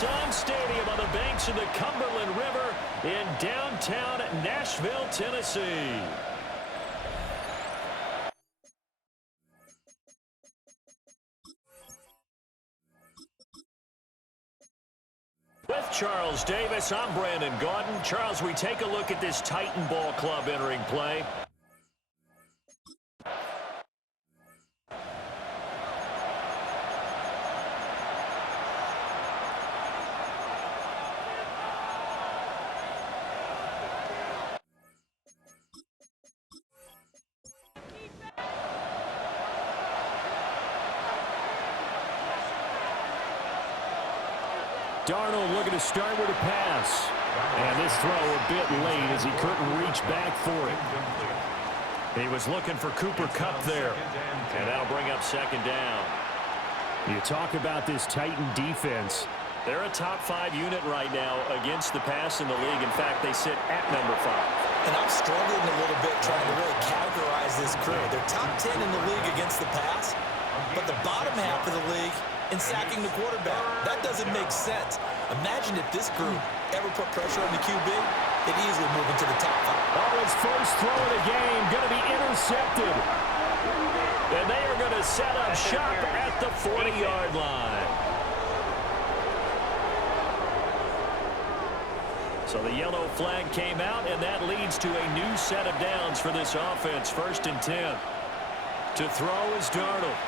Sun Stadium on the banks of the Cumberland River in downtown Nashville, Tennessee. With Charles Davis, I'm Brandon Gaudin. Charles, we take a look at this Titan Ball Club entering play. Darnold looking to start with a pass. And this throw a bit late as he couldn't reach back for it. He was looking for Cooper Kupp there. And that'll bring up second down. You talk about this Titan defense. They're a top 5 unit right now against the pass in the league. In fact, they sit at number 5. And I'm struggling a little bit trying to really categorize this crew. They're top 10 in the league against the pass, but the bottom half of the league in sacking the quarterback. That doesn't make sense. Imagine if this group ever put pressure on the QB, they'd easily move into the top 5. Oh, his first throw of the game going to be intercepted. And they are going to set up shop at the 40-yard line. So the yellow flag came out, and that leads to a new set of downs for this offense. 1st and 10. To throw is Darnold.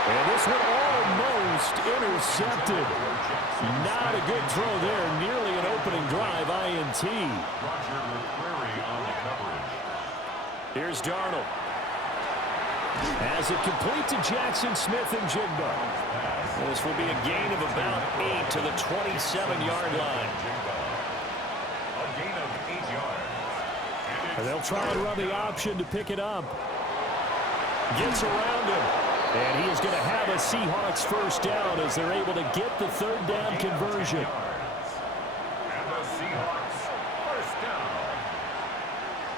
And this one almost intercepted. Not a good throw there. Nearly an opening drive INT. Here's Darnold. As it complete to Jackson Smith and Jigba. This will be a gain of about 8 to the 27-yard line. A gain of 8 yards. And they'll try and run the option to pick it up. Gets around him. And he is going to have a Seahawks first down as they're able to get the 3rd down conversion. And the Seahawks first down.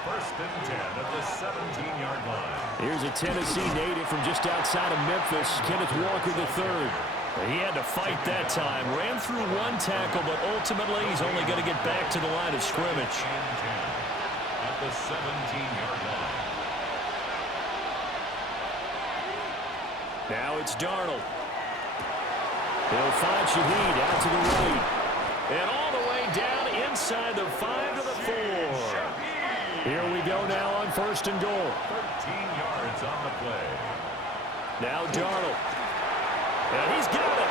1st and 10 at the 17-yard line. Here's a Tennessee native from just outside of Memphis, Kenneth Walker III. He had to fight that time. Ran through 1 tackle, but ultimately he's only going to get back to the line of scrimmage. At the 17-yard line. Now it's Darnold. He'll find Shaheed out to the right. And all the way down inside the 5 to the 4. Here we go now on 1st and goal. 13 yards on the play. Now Darnold. And he's got it.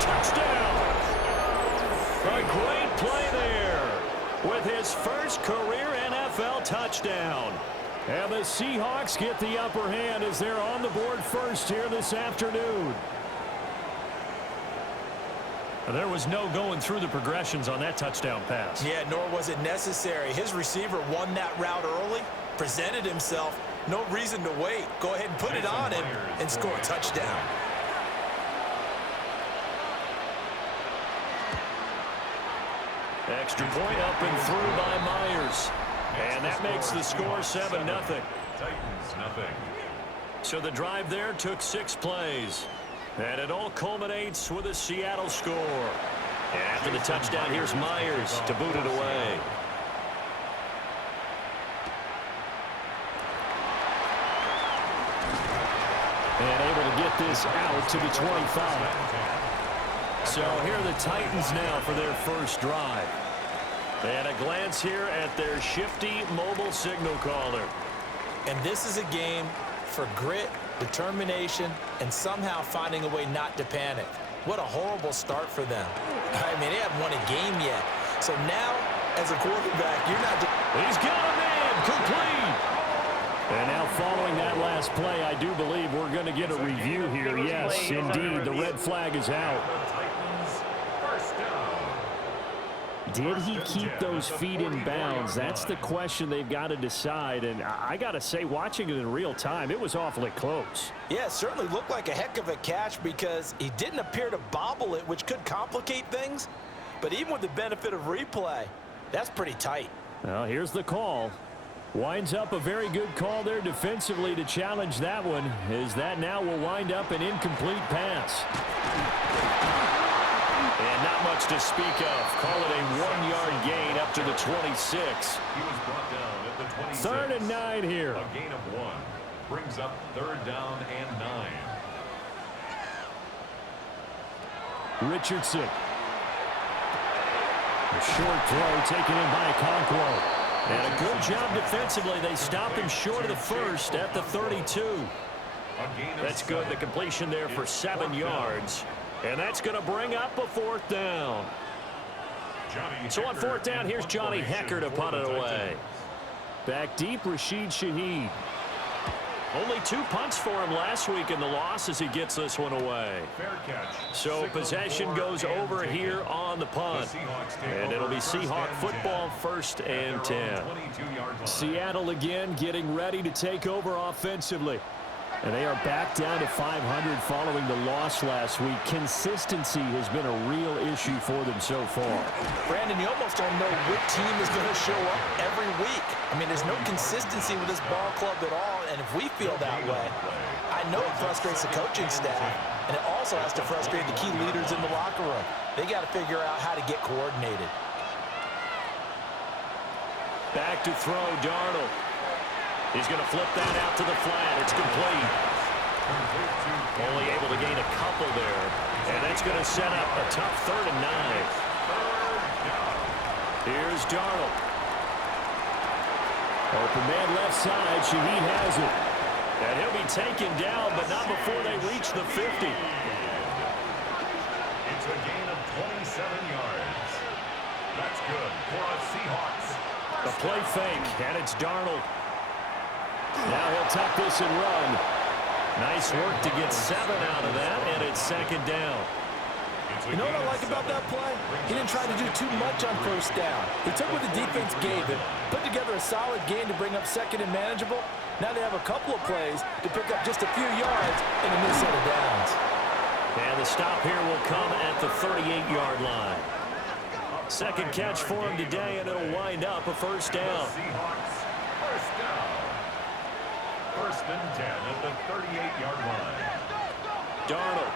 Touchdown. A great play there with his first career NFL touchdown. And the Seahawks get the upper hand as they're on the board first here this afternoon. There was no going through the progressions on that touchdown pass. Yeah, nor was it necessary. His receiver won that route early, presented himself. No reason to wait. Go ahead and put it on him and score a touchdown. Extra point up and through by Myers. And that makes the score 7-0. Titans nothing. So the drive there took 6 plays. And it all culminates with a Seattle score. And after the touchdown, here's Myers to boot it away. And able to get this out to the 25. So here are the Titans now for their first drive. And a glance here at their shifty mobile signal caller. And this is a game for grit, determination, and somehow finding a way not to panic. What a horrible start for them. I mean, they haven't won a game yet. So now, as a quarterback, you're not just... He's got a man, complete. And now following that last play, I do believe we're going to get a review here. Yes, indeed, the red flag is out. Did he keep those feet in bounds? That's the question they've got to decide. And I got to say, watching it in real time, it was awfully close. Yeah, it certainly looked like a heck of a catch because he didn't appear to bobble it, which could complicate things. But even with the benefit of replay, that's pretty tight. Well, here's the call. Winds up a very good call there defensively to challenge that one, as that now will wind up an incomplete pass. And not much to speak of. Call it a 1-yard gain up to the 26. He was brought down at the 26. 3rd and 9 here. A gain of 1 brings up 3rd down and 9. Richardson. A short throw taken in by Okonkwo. And a good job defensively. They stopped him short of the first at the 32. That's good. The completion there for 7 yards. And that's going to bring up a 4th down. So on 4th down, here's Johnny Hecker to punt it away. Back deep, Rashid Shaheed. Only 2 punts for him last week in the loss as he gets this one away. So possession goes over here on the punt. And it'll be Seahawk football, 1st and 10. Seattle again getting ready to take over offensively. And they are back down to 500 following the loss last week. Consistency has been a real issue for them so far. Brandon, you almost don't know which team is going to show up every week. I mean, there's no consistency with this ball club at all, and if we feel that way, I know it frustrates the coaching staff, and it also has to frustrate the key leaders in the locker room. They got to figure out how to get coordinated. Back to throw, Darnold. He's going to flip that out to the flat. It's complete. Only able to gain a couple there. And that's going to set up a tough 3rd and 9. Here's Darnold. Open man left side. Shaheed has it. And he'll be taken down, but not before they reach the 50. It's a gain of 27 yards. That's good for us Seahawks. The play fake, and it's Darnold. Now he'll tuck this and run. Nice work to get 7 out of that, and it's 2nd down. You know what I like about that play? He didn't try to do too much on 1st down. He took what the defense gave him, put together a solid game to bring up 2nd and manageable. Now they have a couple of plays to pick up just a few yards in a new set of downs. And the stop here will come at the 38-yard line. 2nd catch for him today, and it'll wind up a 1st down. Seahawks, 1st down. 1st and 10 at the 38-yard line. Darnold.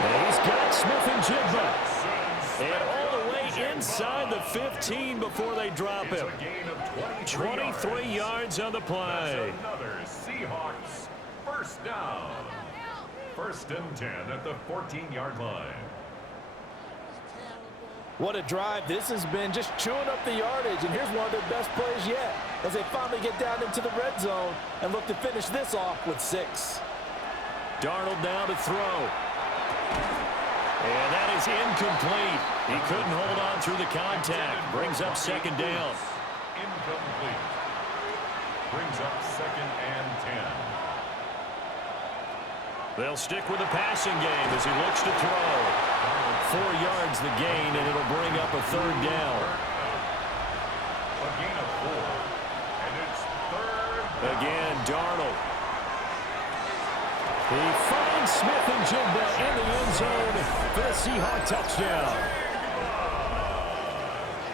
And he's got Smith and Jigba. And all the way inside the 15 before they drop him. 23 yards on the play. That's another Seahawks 1st down. 1st and 10 at the 14-yard line. What a drive this has been, just chewing up the yardage, and here's one of their best plays yet as they finally get down into the red zone and look to finish this off with 6. Darnold now to throw. And that is incomplete. He couldn't hold on through the contact. Brings up 2nd down. Incomplete. Brings up 2nd and 10. They'll stick with the passing game as he looks to throw. 4 yards the gain, and it'll bring up a 3rd down. A gain of 4. And it's 3rd. Again, Darnold. He finds Smith and Jigba in the end zone for the Seahawk touchdown.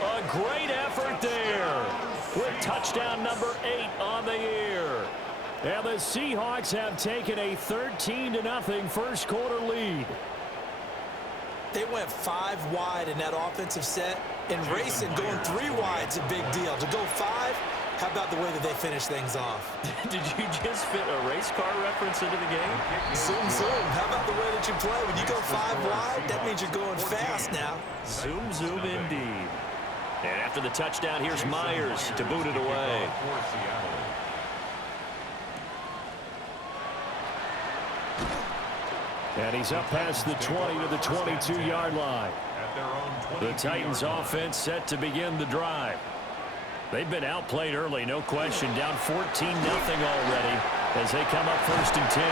A great effort there with touchdown number 8 on the year. And the Seahawks have taken a 13-0 first quarter lead. They went 5 wide in that offensive set, and racing going 3 wide's a big deal. To go 5, how about the way that they finish things off? Did you just fit a race car reference into the game? Zoom, zoom. How about the way that you play? When you go 5 wide, that means you're going fast now. Zoom, zoom indeed. And after the touchdown, here's Myers to boot it away. And he's up past the 20 to the 22-yard line. The Titans offense set to begin the drive. They've been outplayed early, no question. Down 14-0 already as they come up 1st and 10.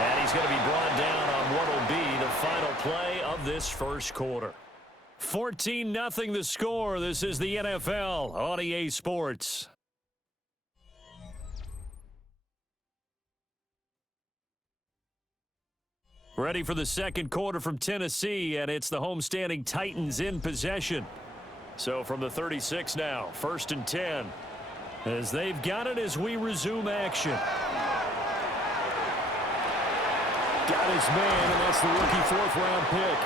And he's going to be brought down on what will be the final play of this first quarter. 14-0 the score. This is the NFL on EA Sports. Ready for the second quarter from Tennessee, and it's the homestanding Titans in possession. So from the 36 now, 1st and 10. As they've got it as we resume action. Got his man, and that's the rookie 4th-round pick.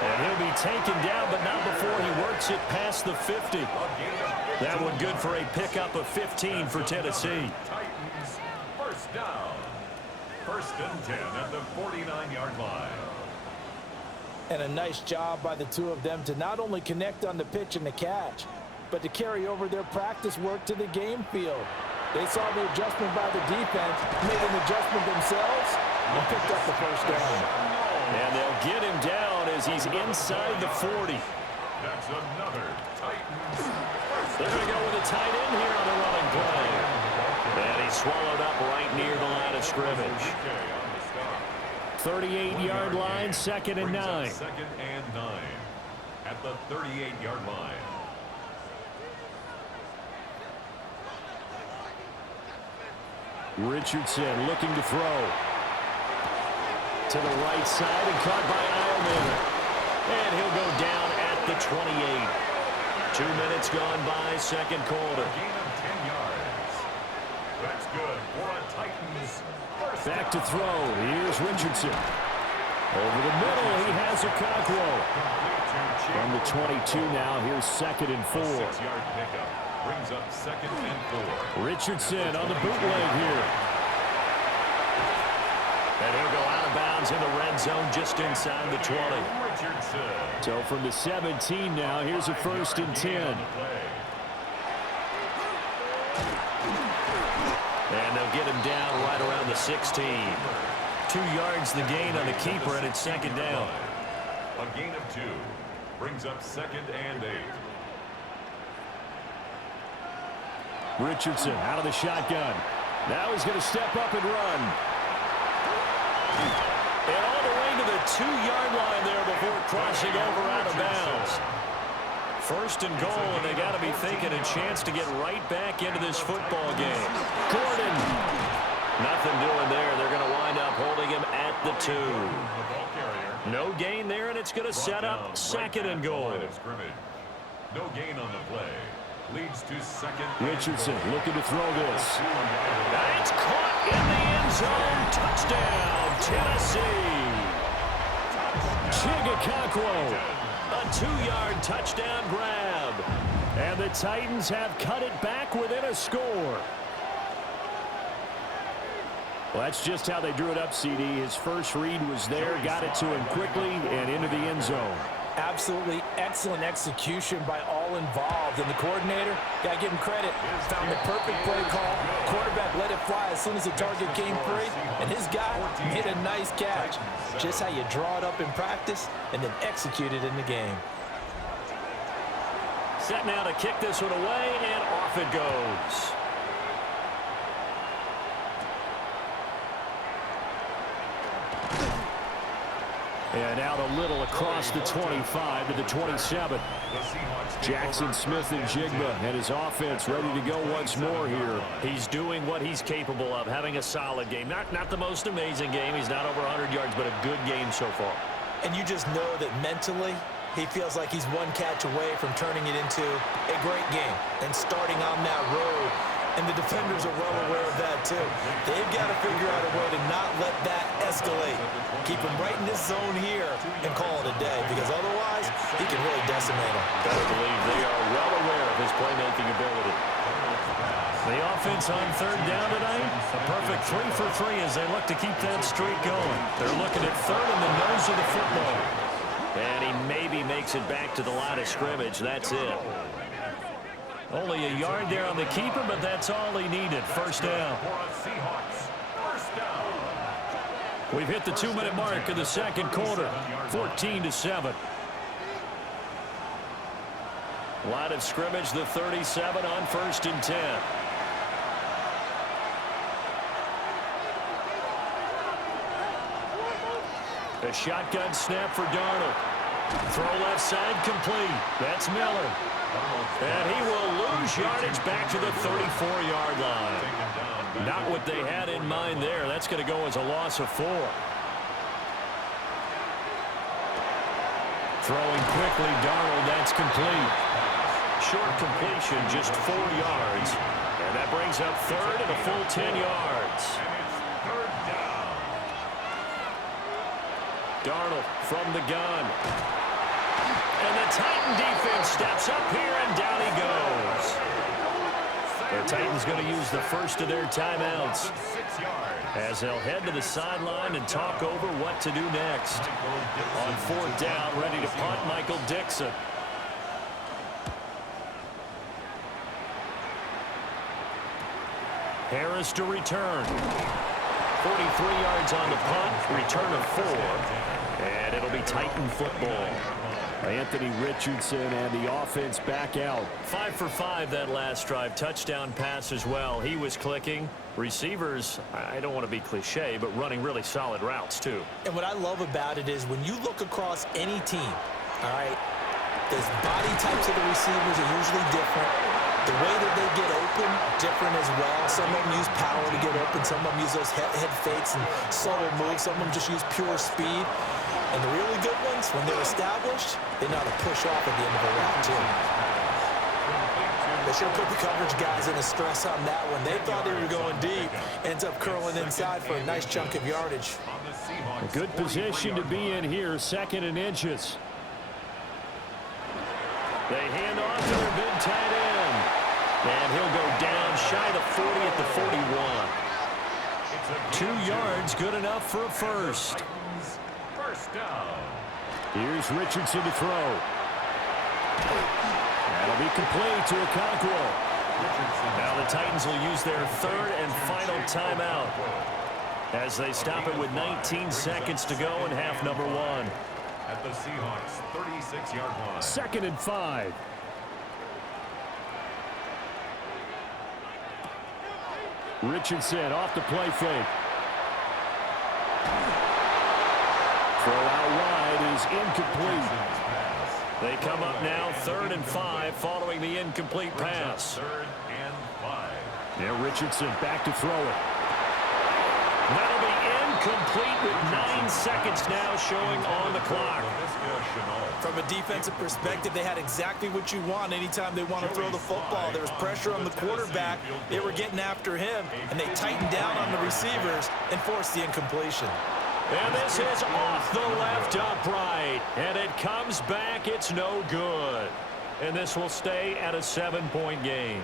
And he'll be taken down, but not before he works it past the 50. That one good for a pickup of 15 for Tennessee. Titans, first down. 1st and 10 at the 49-yard line. And a nice job by the two of them to not only connect on the pitch and the catch, but to carry over their practice work to the game field. They saw the adjustment by the defense, made an adjustment themselves, and picked up the 1st down. And they'll get him down as he's inside the 40. That's another Titans. They're going to go with a tight end here on the running play. And he's swallowed up right near the line of scrimmage. 38-yard line, 2nd and 9. 2nd and 9 at the 38-yard line. Richardson looking to throw. To the right side and caught by Eilman. And he'll go down at the 28. 2 minutes gone by, 2nd quarter. Gain of 10 yards. That's good for a Titans. Back to throw. Here's Richardson. Over the middle, he has a Cockrell. From the 22 now, here's 2nd and 4. 6-yard pickup brings up 2nd and 4. Richardson on the bootleg here. And he'll go out of bounds in the red zone just inside the 20. Richardson. So from the 17 now, here's a 1st and 10. And they'll get him down right around the 16. 2 yards the gain on the keeper, and it's 2nd down. A gain of 2 brings up 2nd and 8. Richardson out of the shotgun. Now he's going to step up and run. And all the way to the 2-yard line there before crossing over out of bounds. 1st and goal, and they got to be thinking a chance to get right back into this football game. Gordon. Nothing doing there. They're going to wind up holding him at the 2. No gain there, and it's going to set up 2nd and goal. No gain on the play. Leads to 2nd. Richardson looking to throw this. It's caught in the end zone. Touchdown, Tennessee. Chigga a 2-yard touchdown grab. And the Titans have cut it back within a score. Well, that's just how they drew it up, CD. His first read was there, got it to him quickly, and into the end zone. Absolutely excellent execution by all involved. And the coordinator, got to give him credit, found the perfect play call. Quarterback let it fly as soon as the target came free. And his guy made a nice catch. Just how you draw it up in practice and then execute it in the game. Set now to kick this one away, and off it goes. And out a little across the 25 to the 27. Jackson Smith and Jigba and his offense ready to go once more here. He's doing what he's capable of, having a solid game. Not the most amazing game. He's not over 100 yards, but a good game so far. And you just know that mentally, he feels like he's one catch away from turning it into a great game and starting on that road. And the defenders are well aware of that, too. They've got to figure out a way to not let that escalate. Keep him right in this zone here and call it a day, because otherwise, he can really decimate him. Better believe they are well aware of his playmaking ability. The offense on 3rd down tonight, a perfect 3 for 3 as they look to keep that streak going. They're looking at 3rd in the nose of the football. And he maybe makes it back to the line of scrimmage. That's it. Only a yard there on the keeper, but that's all he needed. 1st down. We've hit the 2-minute mark of the 2nd quarter. 14-7. Line of scrimmage, the 37 on 1st and 10. A shotgun snap for Darnold. Throw left side complete. That's Miller. And he will lose yardage back to the 34-yard line. Not what they had in mind there. That's going to go as a loss of 4. Throwing quickly, Darnold, that's complete. Short completion, just 4 yards. And that brings up third and a full 10 yards. Third down. Darnold from the gun. And the Titan defense steps up here, and down he goes. The Titans going to use the first of their timeouts as they'll head to the sideline and talk over what to do next. On fourth down, ready to punt, Michael Dixon. Harris to return. 43 yards on the punt, return of 4, and it'll be Titan football. Anthony Richardson and the offense back out. 5 for 5 that last drive. Touchdown pass as well. He was clicking. Receivers, I don't want to be cliche, but running really solid routes too. And what I love about it is when you look across any team, all right, the body types of the receivers are usually different. The way that they get open, different as well. Some of them use power to get open. Some of them use those head fakes and subtle moves. Some of them just use pure speed. And the really good ones, when they're established, they know how to push off at the end of a route, too. They should put the coverage guys in a stress on that one. They thought they were going deep. Ends up curling inside for a nice chunk of yardage. A good position to be in here, 2nd and inches. They hand off to their big tight end. And he'll go down shy of 40 at the 41. 2 yards, good enough for a first. First down. Here's Richardson to throw. That'll be complete to Okonkwo. Now the Titans will use their 3rd and final timeout as they stop it with 19 seconds to go in half number 1. At the Seahawks 36-yard line. 2nd and 5. Richardson off the play fake. Throw out wide is incomplete. They come up now 3rd and 5 following the incomplete pass. 3rd and 5. Now Richardson back to throw it. That'll be incomplete with 9 seconds now showing on the clock. From a defensive perspective, they had exactly what you want anytime they want to throw the football. There was pressure on the quarterback. They were getting after him, and they tightened down on the receivers and forced the incompletion. And this is off the left upright. And it comes back. It's no good. And this will stay at a 7-point game.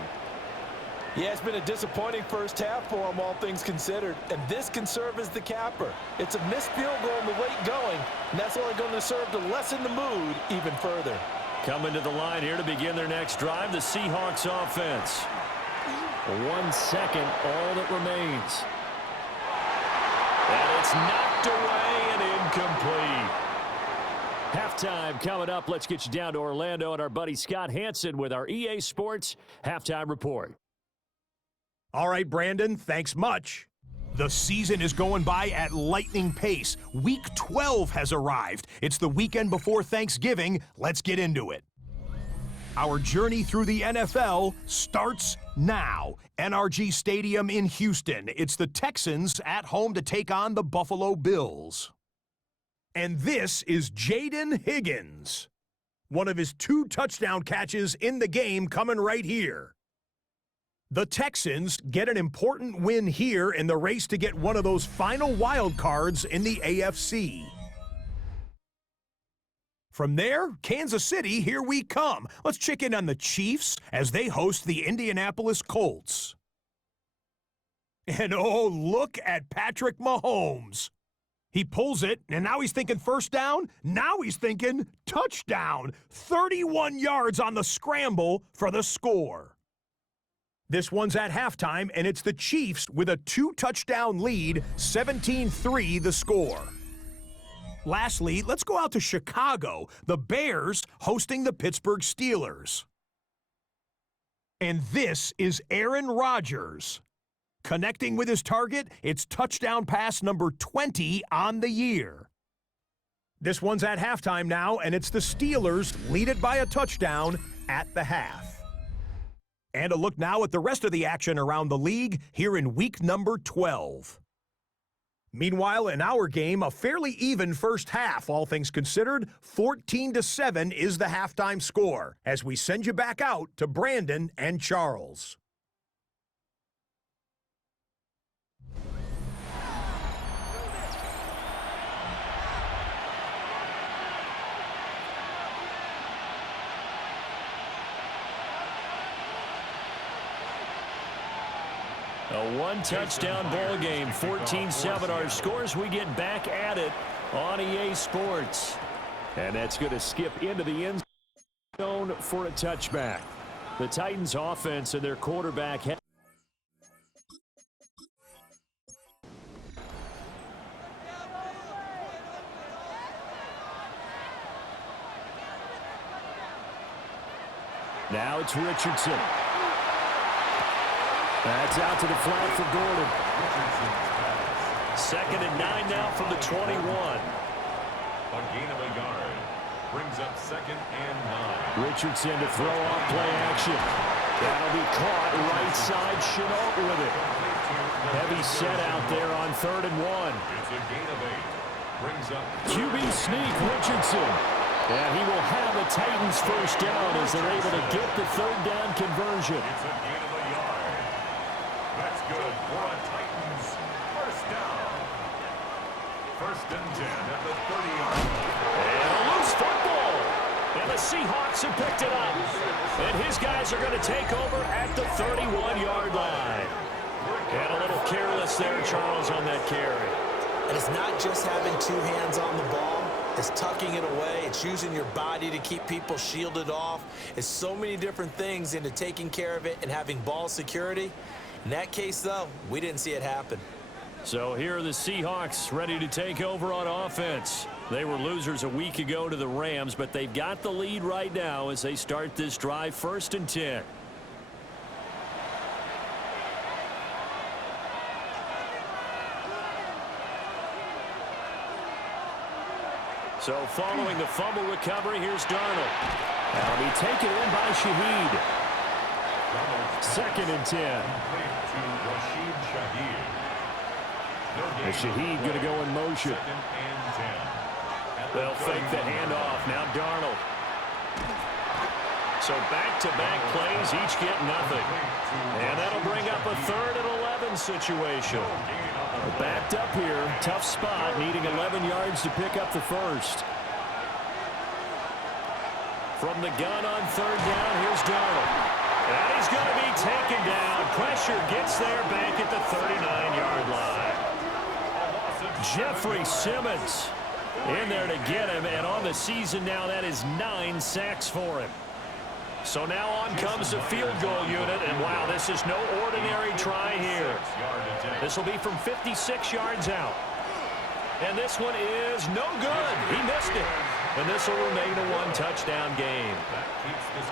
Yeah, it's been a disappointing first half for them, all things considered. And this can serve as the capper. It's a missed field goal in the late going, and that's only going to serve to lessen the mood even further. Coming to the line here to begin their next drive, the Seahawks offense. 1 second, all that remains. And it's knocked away and incomplete. Halftime coming up. Let's get you down to Orlando and our buddy Scott Hansen with our EA Sports Halftime Report. All right, Brandon, thanks much. The season is going by at lightning pace. Week 12 has arrived. It's the weekend before Thanksgiving. Let's get into it. Our journey through the NFL starts now. NRG Stadium in Houston. It's the Texans at home to take on the Buffalo Bills. And this is Jaden Higgins. One of his 2 touchdown catches in the game coming right here. The Texans get an important win here in the race to get one of those final wild cards in the AFC. From there, Kansas City, here we come. Let's check in on the Chiefs as they host the Indianapolis Colts. And oh, look at Patrick Mahomes. He pulls it, and now he's thinking first down. Now he's thinking touchdown. 31 yards on the scramble for the score. This one's at halftime, and it's the Chiefs with a 2-touchdown lead, 17-3 the score. Lastly, let's go out to Chicago. The Bears hosting the Pittsburgh Steelers. And this is Aaron Rodgers. Connecting with his target, it's touchdown pass number 20 on the year. This one's at halftime now, and it's the Steelers lead it by a touchdown at the half. And a look now at the rest of the action around the league here in week number 12. Meanwhile, in our game, a fairly even first half, all things considered. 14-7 is the halftime score, as we send you back out to Brandon and Charles. A one-touchdown ball game, 14-7 our scores. We get back at it on EA Sports. And that's going to skip into the end zone for a touchback. The Titans offense and their quarterback. Now it's Richardson. That's out to the flat for Gordon. 2nd and 9 now from the 21. A gain of a yard. Brings up 2nd and 9. Richardson to throw off play action. That'll be caught right side. Chenault with it. Heavy set out there on 3rd and 1. It's a gain of 8. Brings up QB sneak Richardson. And he will have the Titans first down as they're able to get the 3rd down conversion. It's a gain of a yard. That's good for a Titans first down. 1st and 10 at the 30-yard line. And a loose football. And the Seahawks have picked it up. And his guys are going to take over at the 31-yard line. And a little careless there, Charles, on that carry. And it's not just having 2 hands on the ball. It's tucking it away. It's using your body to keep people shielded off. It's so many different things into taking care of it and having ball security. In that case, though, we didn't see it happen. So here are the Seahawks ready to take over on offense. They were losers a week ago to the Rams, but they've got the lead right now as they start this drive 1st and 10. So following the fumble recovery, here's Darnold. That'll be taken in by Shaheed. 2nd and 10. And Shaheed going to go in motion. 2nd and 10. They'll fake the handoff. Now Darnold. So back-to-back plays, each get nothing. And that'll bring up a 3rd and 11 situation. Backed up here, tough spot, needing 11 yards to pick up the first. From the gun on 3rd down, here's Darnold. And he's going to be taken down. Pressure gets there back at the 39-yard line. Jeffrey Simmons in there to get him, and on the season now, that is 9 sacks for him. So now on comes the field goal unit, and wow, this is no ordinary try here. This will be from 56 yards out. And this one is no good. He missed it. And this will remain a 1-touchdown game.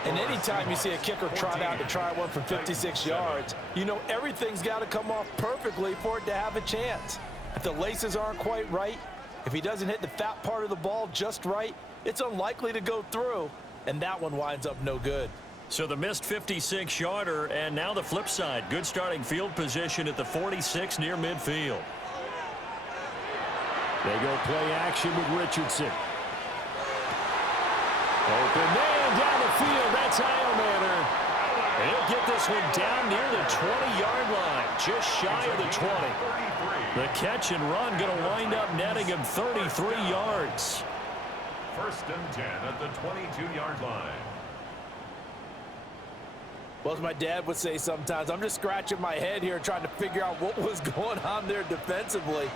And anytime you see a kicker trot out to try one from 56 yards, you know everything's got to come off perfectly for it to have a chance. If the laces aren't quite right, if he doesn't hit the fat part of the ball just right, it's unlikely to go through. And that one winds up no good. So the missed 56-yarder, and now the flip side. Good starting field position at the 46 near midfield. They go play action with Richardson. Open man down the field. That's Eilmaner. He'll get this one down near the 20-yard line, just shy of the 20. The catch and run going to wind up netting him 33 yards. 1st and 10 at the 22-yard line. Well, as my dad would say sometimes, I'm just scratching my head here trying to figure out what was going on there defensively.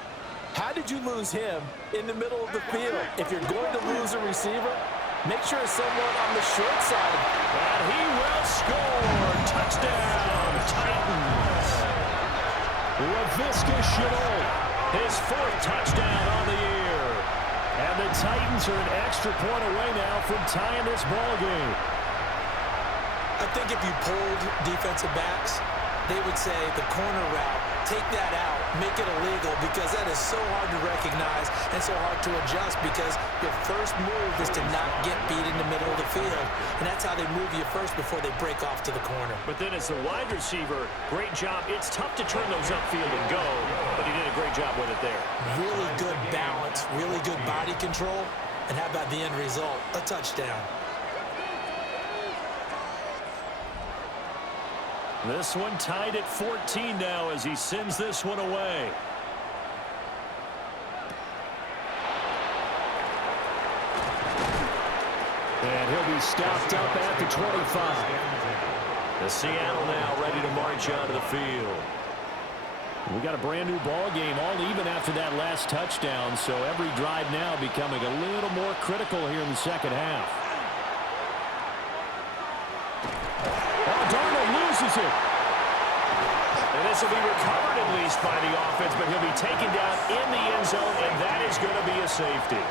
How did you lose him in the middle of the field? If you're going to lose a receiver, make sure it's someone on the short side. And he will score. Touchdown, Titans. Laviska Shenault, his 4th touchdown on the year. And the Titans are an extra point away now from tying this ball game. I think if you polled defensive backs, they would say the corner route take that out, make it illegal, because that is so hard to recognize and so hard to adjust, because your first move is to not get beat in the middle of the field. And that's how they move you first before they break off to the corner. But then as the wide receiver, great job. It's tough to turn those upfield and go, but he did a great job with it there. Really good balance, really good body control. And how about the end result? A touchdown. This one tied at 14 now as he sends this one away. And he'll be stopped up at the 25. The Seattle now ready to march onto the field. We got a brand new ball game, all even after that last touchdown, so every drive now becoming a little more critical here in the second half. Darnold loses it. And this will be recovered at least by the offense, but he'll be taken down in the end zone, and that is going to be a safety.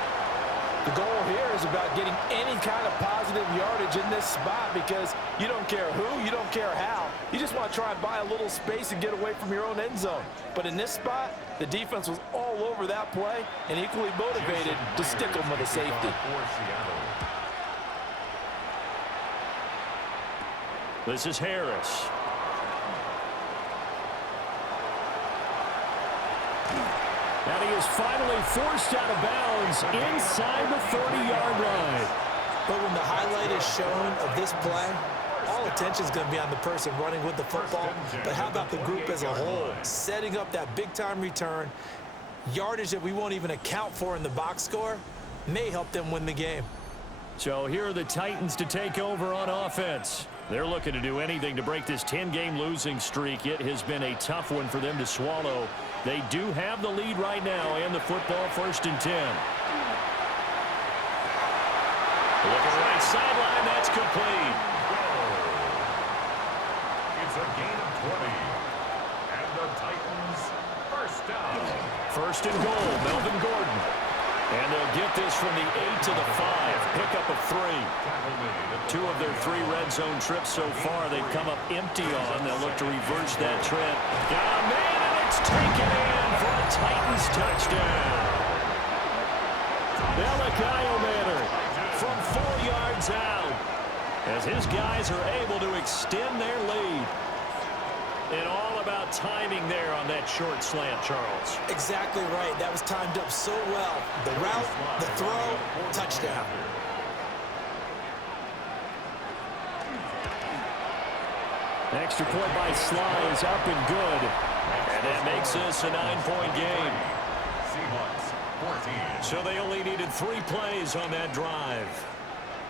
The goal here is about getting any kind of positive yardage in this spot, because you don't care who, you don't care how. You just want to try and buy a little space and get away from your own end zone. But in this spot, the defense was all over that play and equally motivated to stick them with a safety. This is Harris. And he is finally forced out of bounds inside the 30-yard line. But when the highlight is shown of this play, all attention is going to be on the person running with the football. But how about the group as a whole? Setting up that big-time return, yardage that we won't even account for in the box score, may help them win the game. So here are the Titans to take over on offense. They're looking to do anything to break this 10-game losing streak. It has been a tough one for them to swallow. They do have the lead right now, and the football 1st and 10. Looking right sideline, that's complete. It's a gain of 20. And the Titans, first down. 1st and goal, Melvin Gordon. And they'll get this from the 8 to the 5. Pickup of 3. 2 of their 3 red zone trips so far they've come up empty on. They'll look to reverse that trip. Got a man, and it's taken in for a Titans touchdown. Belakayo Manor from 4 yards out as his guys are able to extend their lead. And all about timing there on that short slant, Charles. Exactly right. That was timed up so well. The route, the throw, touchdown. Extra point by Sly is up and good. And that makes this a 9-point game. So they only needed 3 plays on that drive.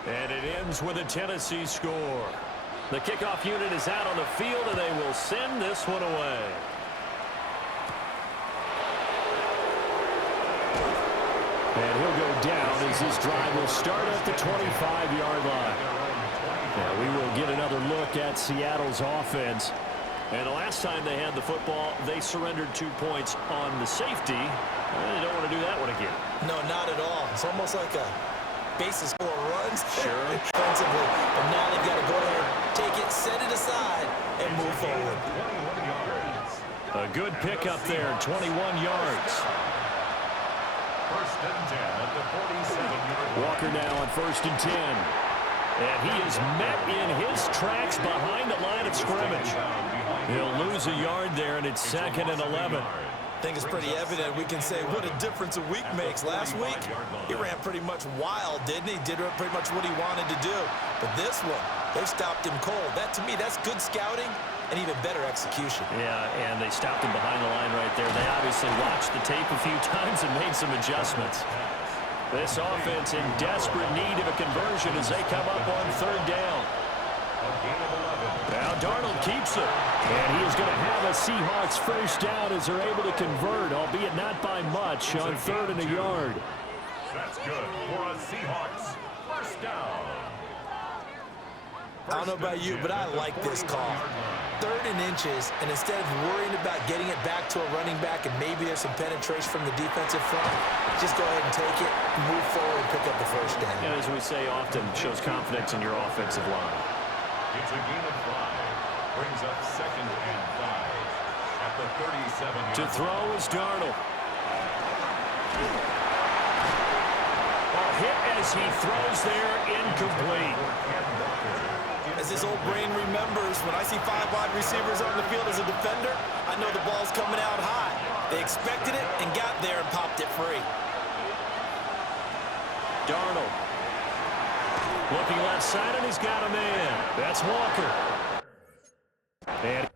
And it ends with a Tennessee score. The kickoff unit is out on the field, and they will send this one away. And he'll go down as this drive will start at the 25-yard line. Now we will get another look at Seattle's offense. And the last time they had the football, they surrendered 2 points on the safety. They don't want to do that one again. No, not at all. It's almost like a bases for runs. Sure. Defensively. But now they've got to go ahead, take it, set it aside, and move forward. A good pickup there, 21 yards. 1st and 10 at the 47-yard line. Walker now on 1st and 10. And he is met in his tracks behind the line of scrimmage. He'll lose a yard there, and it's 2nd and 11. I think it's pretty evident. We can say what a difference a week makes. Last week, he ran pretty much wild, didn't he? Did pretty much what he wanted to do. But this one, they stopped him cold. That, to me, that's good scouting and even better execution. Yeah, and they stopped him behind the line right there. They obviously watched the tape a few times and made some adjustments. This offense in desperate need of a conversion as they come up on 3rd down. Now Darnold keeps it. And he is going to have a Seahawks first down as they're able to convert, albeit not by much, on 3rd and a yard. That's good for a Seahawks first down. I don't know about you, but I like this call. 3rd and inches, and instead of worrying about getting it back to a running back and maybe there's some penetration from the defensive front, just go ahead and take it, move forward, and pick up the first down. And as we say often, shows confidence in your offensive line. It's a gain of 5. Brings up 2nd and 5 at the the 37-yard To throw is Darnold. A hit as he throws there, incomplete. As his old brain remembers, when I see 5 wide receivers on the field as a defender, I know the ball's coming out high. They expected it and got there and popped it free. Darnold. Looking left side, and he's got a man. That's Walker. And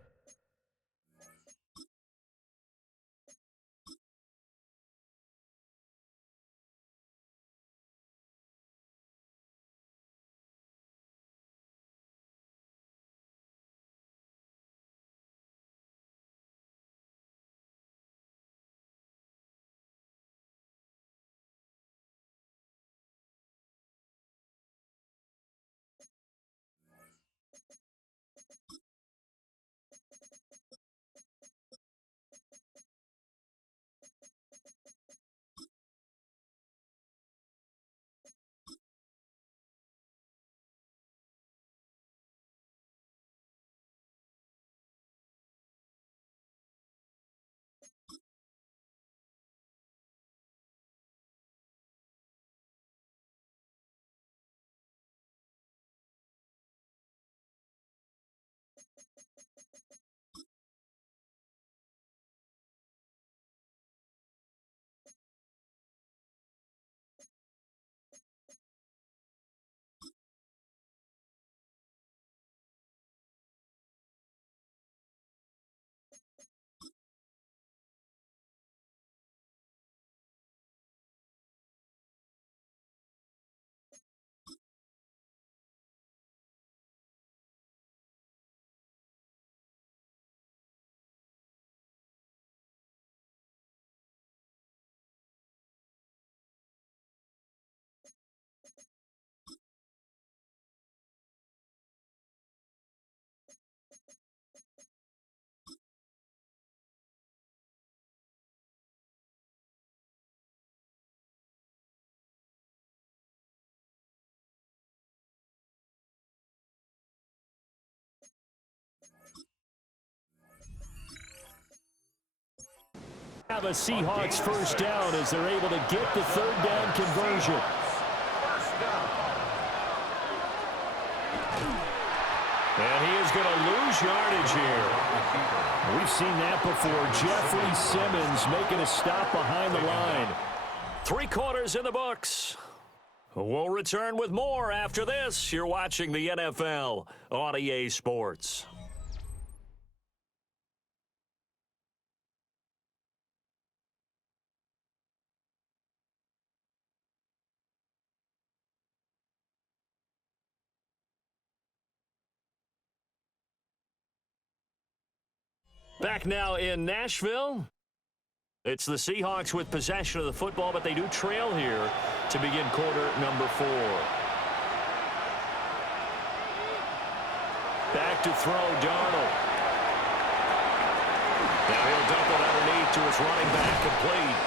have a Seahawks first down as they're able to get the third down conversion. And he is going to lose yardage here. We've seen that before. Jeffrey Simmons making a stop behind the line. 3 quarters in the books. We'll return with more after this. You're watching the NFL on EA Sports. Back now in Nashville. It's the Seahawks with possession of the football, but they do trail here to begin quarter number 4. Back to throw, Darnold. Now he'll dump it underneath to his running back, complete.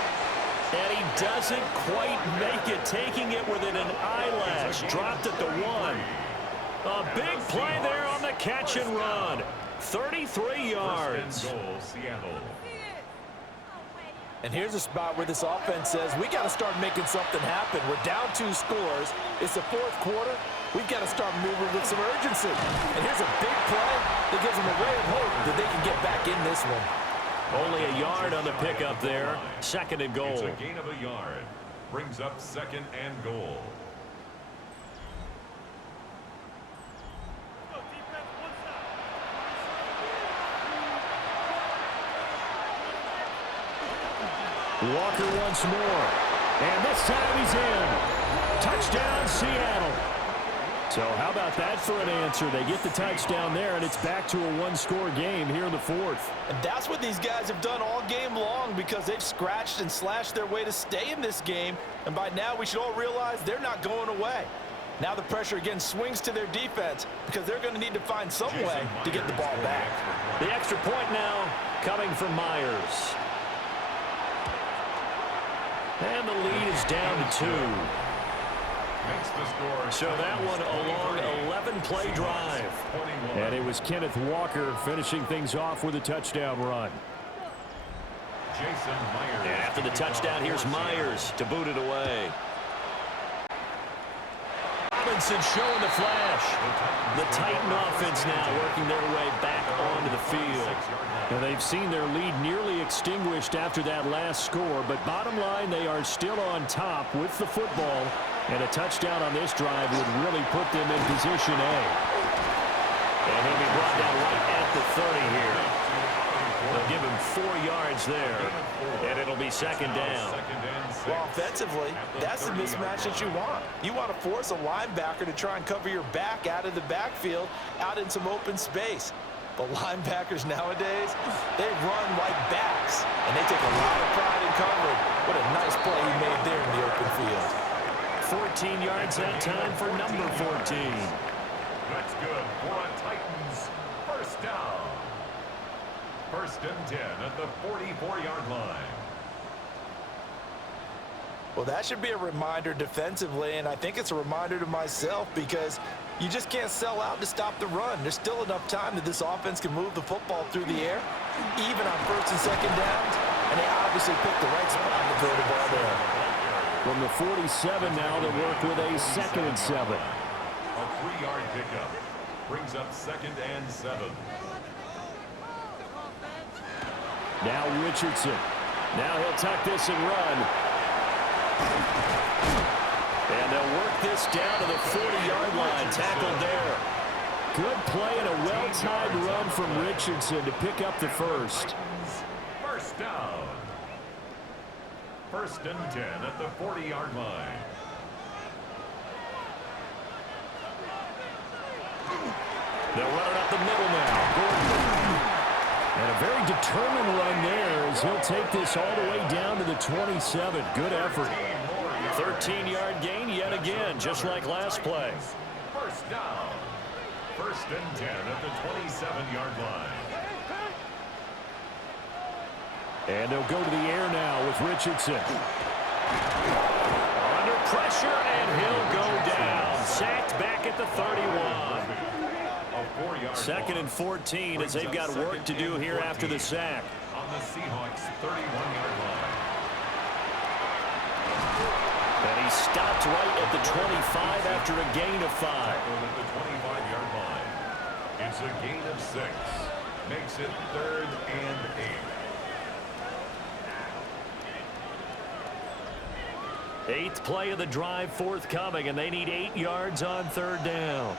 And he doesn't quite make it, taking it within an eyelash. Dropped at the 1. A big play there on the catch and run. 33 yards. And here's a spot where this offense says, we got to start making something happen. We're down 2 scores. It's the 4th quarter. We've got to start moving with some urgency. And here's a big play that gives them a ray of hope that they can get back in this one. Only a yard on the pickup there. 2nd and goal. It's a gain of a yard. Brings up 2nd and goal. Walker once more. And this time he's in. Touchdown, Seattle. So how about that for an answer? They get the touchdown there, and it's back to a 1-score game here in the 4th. And that's what these guys have done all game long, because they've scratched and slashed their way to stay in this game. And by now, we should all realize they're not going away. Now the pressure again swings to their defense, because they're going to need to find some way to get the ball back. The extra point now coming from Myers. And the lead is down to 2. So that one a long 11-play drive. And it was Kenneth Walker finishing things off with a touchdown run. And after the touchdown, here's Myers to boot it away. Robinson showing the flash. The Titan offense now working their way back onto the field. Now they've seen their lead nearly extinguished after that last score, but bottom line, they are still on top with the football, and a touchdown on this drive would really put them in position A. And he'll be brought down right at the 30 here. They'll give him 4 yards there, and it'll be second down. Well, offensively, that's the mismatch that you want. You want to force a linebacker to try and cover your back out of the backfield, out in some open space. But linebackers nowadays, they run like backs, and they take a lot of pride in covering. What a nice play he made there in the open field. 14 yards that time for number 14. That's good for a Titans first down. First and 10 at the 44-yard line. Well, that should be a reminder defensively, and I think it's a reminder to myself because you just can't sell out to stop the run. There's still enough time that this offense can move the football through the air, even on first and second downs, and they obviously picked the right spot to throw the ball there. From the 47 now, they work with a 2nd and 7. A 3-yard pickup brings up 2nd and 7. Now Richardson. Now he'll tuck this and run. And they'll work this down to the 40-yard line. Tackled there. Good play and a well-timed run from Richardson to pick up the first. First down. First and 10 at the 40-yard line. They'll run it up the middle now. Gordon. And a very determined run there as he'll take this all the way down to the 27. Good effort. 13-yard gain yet again, just like last play. First down. First and 10 at the 27-yard line. And they'll go to the air now with Richardson. Under pressure, and he'll go down. Sacked back at the 31. 2nd and 14 as they've got work to do here after the sack. On the Seahawks 31-yard line. And he stopped right at the 25 after a gain of 5. At the 25-yard line. It's a gain of 6. Makes it 3rd and 8. 8th play of the drive forthcoming, and they need 8 yards on 3rd down.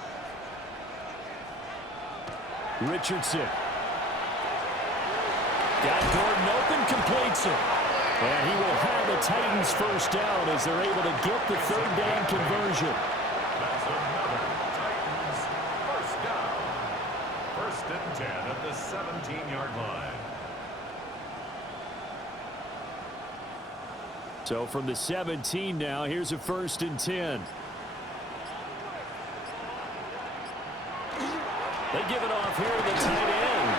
Richardson. Got Gordon open, completes it. And he will have the Titans first down as they're able to get the 3rd down conversion. That's another Titans first down. First and 10 at the 17-yard line. So from the 17 now, here's a 1st and 10. They give it off here to the tight end.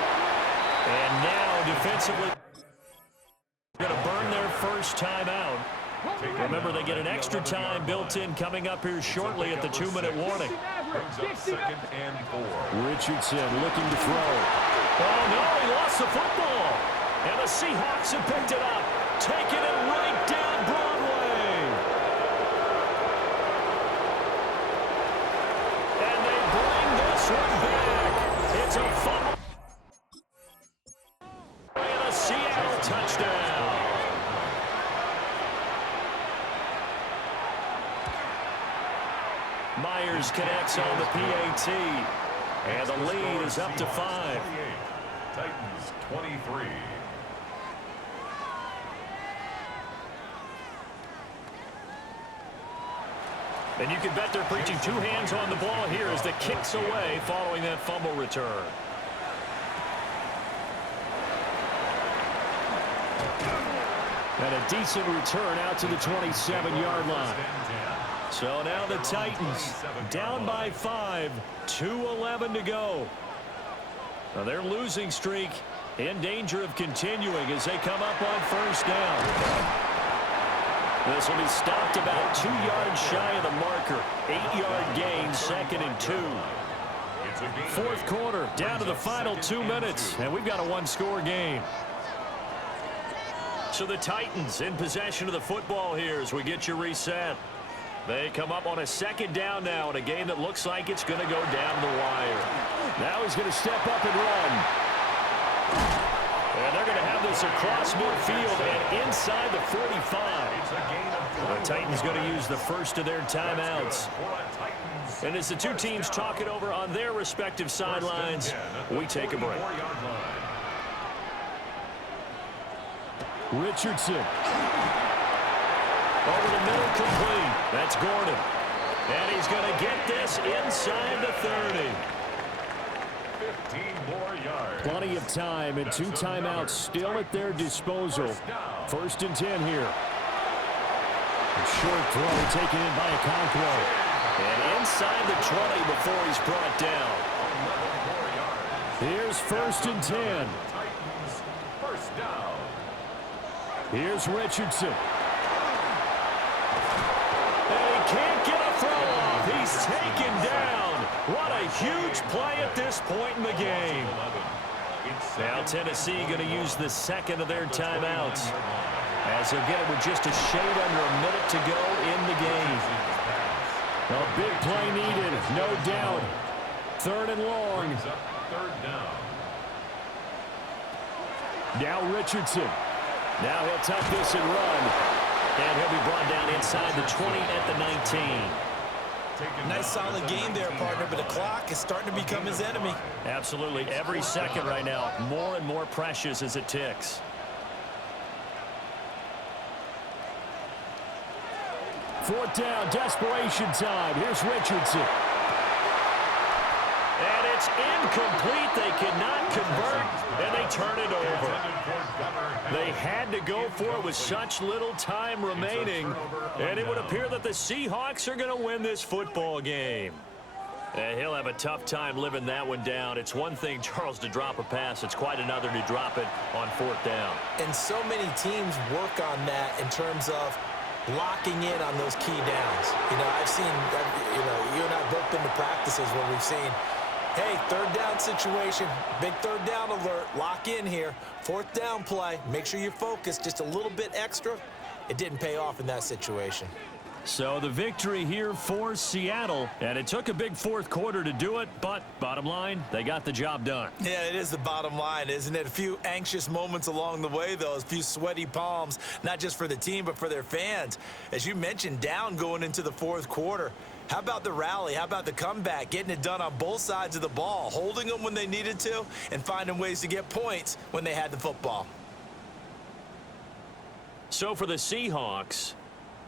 And now defensively, going to burn their first time out. Remember, they get an extra time built in coming up here shortly at the 2-minute warning. Brings up 2nd and 4. Richardson looking to throw. Oh, no, he lost the football. And the Seahawks have picked it up, taking it right down Broadway. And they bring this one back. It's a fumble. And a Seattle touchdown. Myers connects on the PAT. And the lead is up to 5. Titans 23. And you can bet they're preaching 2 hands on the ball here as the kicks away following that fumble return. And a decent return out to the 27-yard line. So now the Titans down by 5, 2:11 to go. Now their losing streak in danger of continuing as they come up on first down. This will be stopped about 2 yards shy of the marker. 8-yard gain, 2nd and 2. Fourth quarter, down to the final 2 minutes, and we've got a 1-score game. So the Titans in possession of the football here as we get you reset. They come up on a second down now in a game that looks like it's going to go down the wire. Now he's going to step up and run. And they're going to have this across midfield and inside the 45. The Titans going to use the first of their timeouts. And as the two teams talk it over on their respective sidelines, we take a break. Richardson. Over the middle, complete. That's Gordon. And he's going to get this inside the 30. 15 more yards. Plenty of time and 2 timeouts still at their disposal. First and 10 here. A short throw taken in by Okonkwo. And inside the 20 before he's brought down. Here's first and 10. Titans, first down. Here's Richardson. And he can't get a throw off. He's taken down. What a huge play at this point in the game. Now Tennessee going to use the second of their timeouts, as they'll get it with just a shade under a minute to go in the game. A big play needed, no doubt. Third and long. Third down. Now Richardson. Now he'll tuck this and run. And he'll be brought down inside the 20 at the 19. Nice solid game there, partner, but the clock is starting to become his enemy. Absolutely. Every second right now, more and more precious as it ticks. Fourth down, desperation time. Here's Richardson. And it's incomplete. They cannot convert, and they turn it over. They had to go for it with such little time remaining, and it would appear that the Seahawks are going to win this football game. And he'll have a tough time living that one down. It's one thing, Charles, to drop a pass. It's quite another to drop it on fourth down. And so many teams work on that in terms of locking in on those key downs. You know, I've seen, you and I both been to practices where we've seen, hey, third down situation, big third down alert, lock in here. Fourth down play, make sure you focus just a little bit extra. It didn't pay off in that situation. So the victory here for Seattle, and it took a big fourth quarter to do it, but bottom line, they got the job done. Yeah, it is the bottom line, isn't it? A few anxious moments along the way, though, a few sweaty palms, not just for the team, but for their fans. As you mentioned, down going into the fourth quarter. How about the rally? How about the comeback? Getting it done on both sides of the ball, holding them when they needed to, and finding ways to get points when they had the football. So for the Seahawks,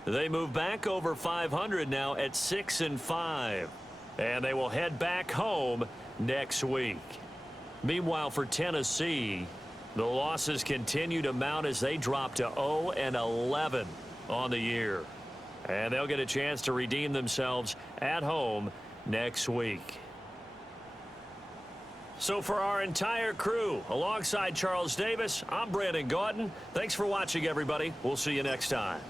they move back over 500 now at 6-5, and they will head back home next week. Meanwhile, for Tennessee, the losses continue to mount as they drop to 0-11 on the year. And they'll get a chance to redeem themselves at home next week. So for our entire crew, alongside Charles Davis, I'm Brandon Gautin. Thanks for watching, everybody. We'll see you next time.